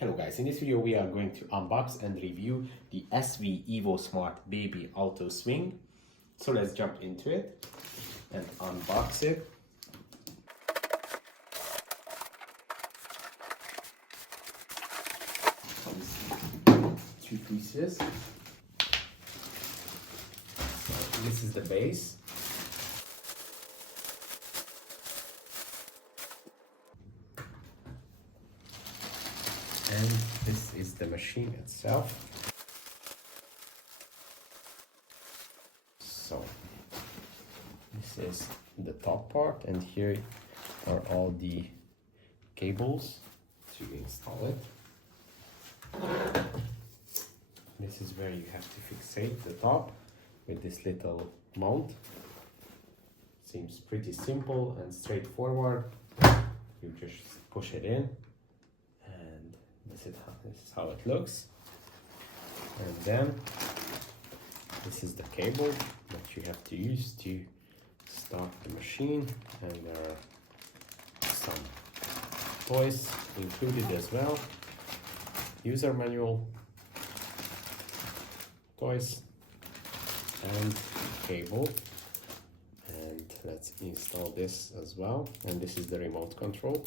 Hello guys, in this video we are going to unbox and review the SV EvoSmart Baby Auto Swing. So let's jump into it and unbox it. Two pieces. So this is the base. And this is the machine itself. So this is the top part, and here are all the cables to install it. This is where you have to fixate the top with this little mount. Seems pretty simple and straightforward. You just push it in. This is how it looks, and then this is the cable that you have to use to start the machine, and there are some toys included as well. User manual, toys, and cable. And let's install this as well. And this is the remote control.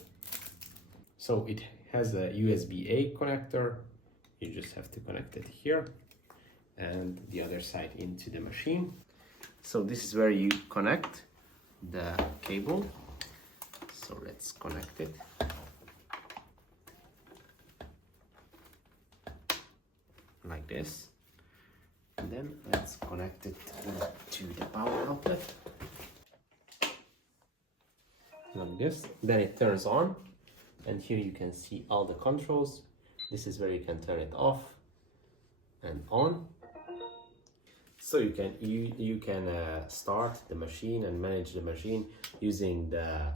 So it has a USB-A connector. You just have to connect it here and the other side into the machine. So this is where you connect the cable. So let's connect it. Like this. And then let's connect it to the power outlet. Like this. Then it turns on. And here you can see all the controls. This is where you can turn it off and on. So you can start the machine and manage the machine using the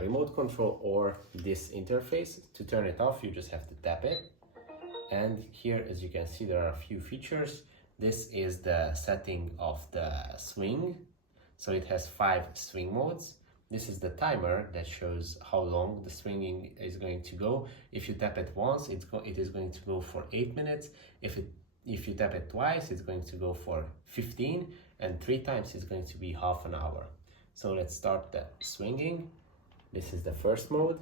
remote control or this interface. To turn it off, you just have to tap it. And here, as you can see, there are a few features. This is the setting of the swing. So it has 5 swing modes. This is the timer that shows how long the swinging is going to go. If you tap it once, it is going to go for 8 minutes. If you tap it twice, it's going to go for 15, and 3 times it's going to be half an hour. So let's start the swinging. This is the first mode,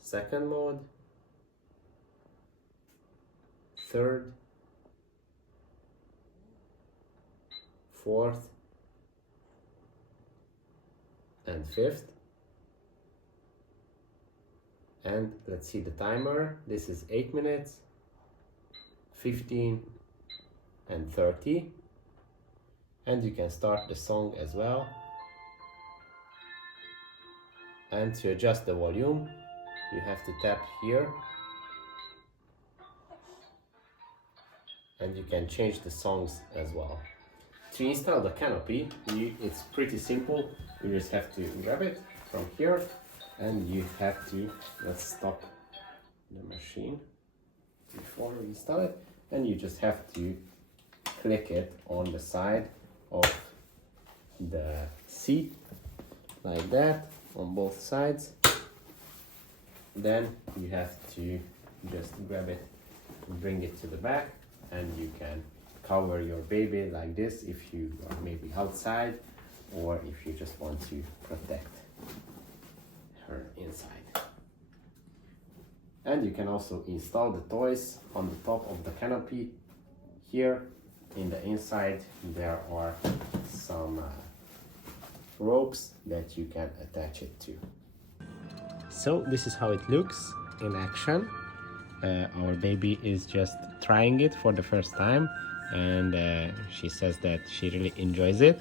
second mode, third, fourth, and fifth. And let's see the timer. This is 8 minutes, 15, and 30. And you can start the song as well. And to adjust the volume, you have to tap here. And you can change the songs as well. To install the canopy, it's pretty simple. You just have to grab it from here, and you have to, let's stop the machine before we install it, and you just have to click it on the side of the seat, like that, on both sides. Then you have to just grab it and bring it to the back, and you can cover your baby like this if you are maybe outside, or if you just want to protect her inside. And you can also install the toys on the top of the canopy. Here in the inside there are some ropes that you can attach it to. So this is how it looks in action. Our baby is just trying it for the first time, and she says that she really enjoys it.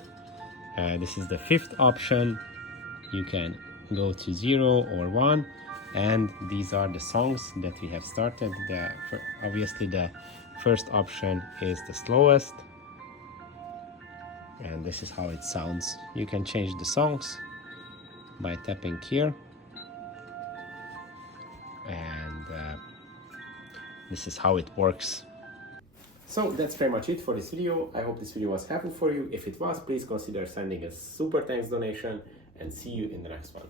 This is the 5th option. You can go to 0 or 1, and these are the songs that we have started. Obviously the first option is the slowest, and this is how it sounds. You can change the songs by tapping here, and this is how it works. So that's pretty much it for this video. I hope this video was helpful for you. If it was, please consider sending a super thanks donation, and see you in the next one.